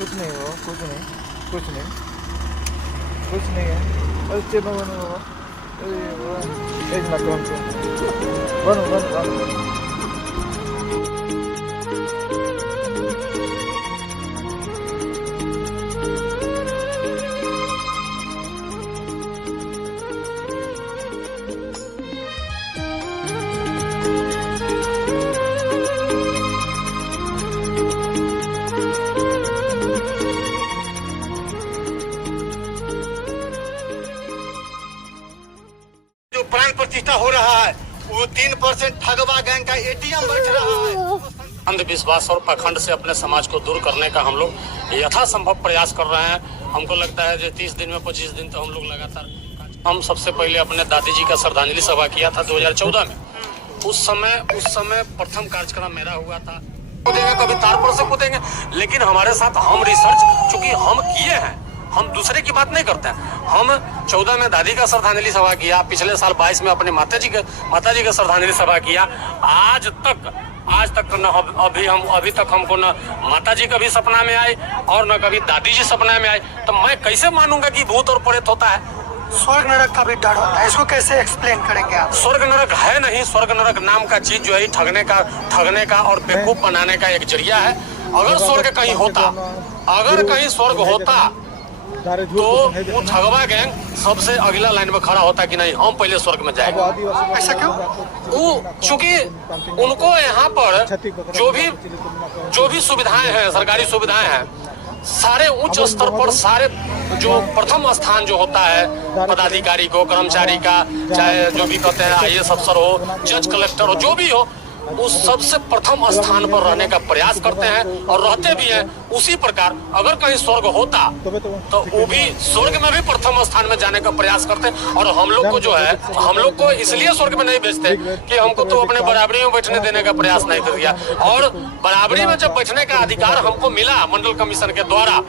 कुछ नहीं हो, कुछ नहीं, कुछ नहीं, कुछ नहीं है। अरे चलो बनो बाबा, अरे बाबा, एक ना कौन को बनो बनो बनो। जो प्राण प्रतिष्ठा हो रहा है वो 3% ठगवा गैंग का एटीएम बैठ रहा है। अंधविश्वास और पाखंड से अपने समाज को दूर करने का हम लोग यथासंभव प्रयास कर रहे हैं। हमको लगता है जो 30 दिन में 25 दिन तो हम लोग लगातार हम सबसे पहले अपने दादी जी का श्रद्धांजलि सभा किया था 2014 में। उस समय प्रथम कार्यक्रम मेरा हुआ था। कूदेंगे कभी तार पर से कूदेंगे, लेकिन हमारे साथ हम रिसर्च चूंकि हम किए हैं, हम दूसरे की बात नहीं करते हैं। हम 14 में दादी का श्रद्धांजलि सभा किया, पिछले साल 22 में अपने माता जी का श्रद्धांजलि सभा किया। आज तक न अभी तक हमको न माता जी कभी सपना में आए और न कभी दादी जी सपना में आए। तो मैं कैसे मानूंगा कि भूत और प्रेत होता है? स्वर्ग नरक का भी डर होता है, इसको कैसे एक्सप्लेन करेंगे आप? स्वर्ग नरक है नहीं। स्वर्ग नरक नाम का चीज जो है ठगने का और बेवकूफ बनाने का एक जरिया है। अगर स्वर्ग कहीं होता, अगर कहीं स्वर्ग होता तो वो ठगवा गैंग सबसे अगला लाइन में खड़ा होता कि नहीं हम पहले स्वर्ग में जाएंगे। ऐसा क्यों? वो चूंकि उनको यहाँ पर जो भी सुविधाएं हैं, सरकारी सुविधाएं हैं, सारे उच्च स्तर पर सारे जो प्रथम स्थान जो होता है पदाधिकारी को, कर्मचारी का, चाहे जो भी कहते हैं IAS अफसर हो, जज कलेक्टर हो, जो भी हो, उस सबसे प्रथम स्थान पर रहने का प्रयास करते हैं और रहते भी हैं। उसी प्रकार अगर कहीं स्वर्ग होता तो वो भी स्वर्ग में भी प्रथम स्थान में जाने का प्रयास करते हैं। और हम लोग को जो है, हम लोग को इसलिए स्वर्ग में नहीं भेजते कि हमको तो अपने बराबरी में बैठने देने का प्रयास नहीं कर दिया। और बराबरी में जब बैठने का अधिकार हमको मिला मंडल कमीशन के द्वारा,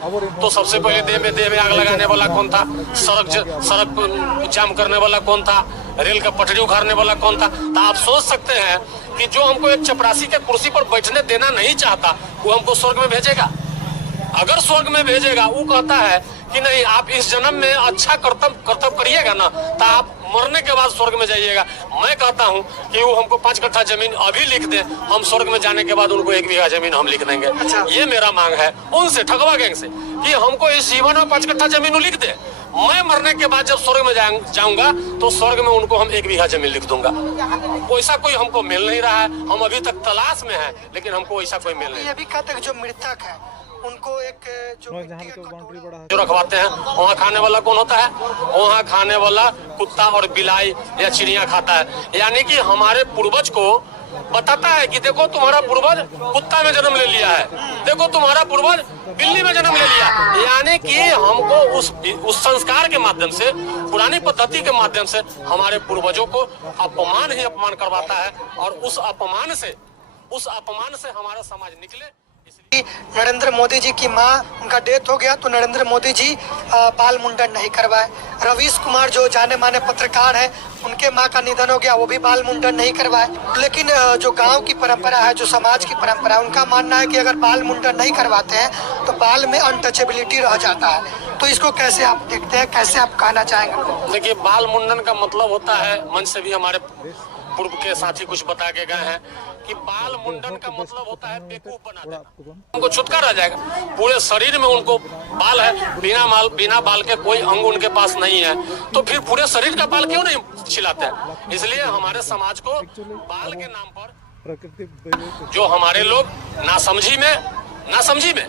तो सबसे पहले देह में आग लगाने वाला कौन था? सड़क जाम करने वाला कौन था? रेल का पटरी उखाड़ने वाला कौन था? तो आप सोच सकते हैं कि जो हमको एक चपरासी के कुर्सी पर बैठने देना नहीं चाहता वो हमको स्वर्ग में भेजेगा? अगर स्वर्ग में भेजेगा, वो कहता है कि नहीं आप इस जन्म में अच्छा कर्तव्य करिएगा ना तो आप मरने के बाद स्वर्ग में जाइएगा। मैं कहता हूँ कि वो हमको 5 कट्ठा जमीन अभी लिख दे, हम स्वर्ग में जाने के बाद उनको 1 बीघा जमीन हम लिख देंगे। ये मेरा मांग है उनसे, ठगवा गैंग से, कि हमको इस जीवन में 5 कट्ठा जमीन लिख दे। मैं मरने के बाद जब स्वर्ग में जाऊंगा तो स्वर्ग में उनको हम 1 बीघा जमीन लिख दूंगा। वैसा कोई हमको मिल नहीं रहा है। हम अभी तक तलाश में हैं, लेकिन हमको वैसा कोई मिल नहीं। ये भी कहते हैं जो मृतक है उनको एक जो रखवाते हैं, वहाँ खाने वाला कौन होता है? वहाँ खाने वाला कुत्ता और बिलाई या चिड़िया खाता है। यानी कि हमारे पूर्वज को बताता है कि देखो तुम्हारा पूर्वज कुत्ता में जन्म ले लिया है, देखो तुम्हारा पूर्वज बिल्ली में जन्म ले लिया। यानी कि हमको उस संस्कार के माध्यम से, पुरानी पद्धति के माध्यम से हमारे पूर्वजों को अपमान ही अपमान करवाता है। और उस अपमान से हमारा समाज निकले। नरेंद्र मोदी जी की मां, उनका डेथ हो गया तो नरेंद्र मोदी जी बाल मुंडन नहीं करवाए। रवीश कुमार जो जाने माने पत्रकार है, उनके मां का निधन हो गया, वो भी बाल मुंडन नहीं करवाए। लेकिन जो गांव की परंपरा है, जो समाज की परंपरा है, उनका मानना है कि अगर बाल मुंडन नहीं करवाते हैं तो बाल में अनटचेबिलिटी रह जाता है। तो इसको कैसे आप देखते हैं, कैसे आप कहना चाहेंगे? देखिए, बाल मुंडन का मतलब होता है, मंच से भी हमारे पूर्व के साथी कुछ बता के गए हैं कि बाल मुंडन का मतलब होता है बेवकूफ बना देना। उनको छुटकारा आ जाएगा। पूरे शरीर में उनको बाल है, बिना बाल के कोई अंग उनके पास नहीं है, तो फिर पूरे शरीर का बाल क्यों नहीं छिलाते हैं? इसलिए हमारे समाज को बाल के नाम पर जो हमारे लोग नासमझी में,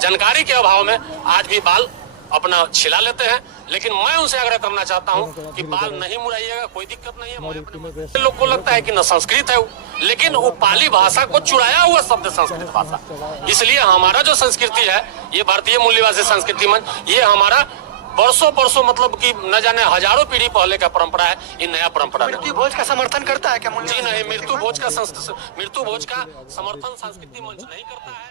जानकारी के अभाव में आज भी बाल अपना छिला लेते हैं। लेकिन मैं उनसे आग्रह करना चाहता हूं कि बाल नहीं मुड़ाइएगा, कोई दिक्कत नहीं है। लोग को लगता है कि न संस्कृत है, लेकिन वो पाली भाषा को चुराया हुआ शब्द संस्कृत भाषा। इसलिए हमारा जो संस्कृति है, ये भारतीय मूल्यवासी संस्कृति मंच, ये हमारा बरसों मतलब कि न जाने हजारों पीढ़ी पहले का परंपरा है। ये नया परंपरा है। मृत्यु भोज का समर्थन करता है क्या? जी नहीं, मृत्यु भोज का समर्थन सांस्कृतिक मंच नहीं करता है।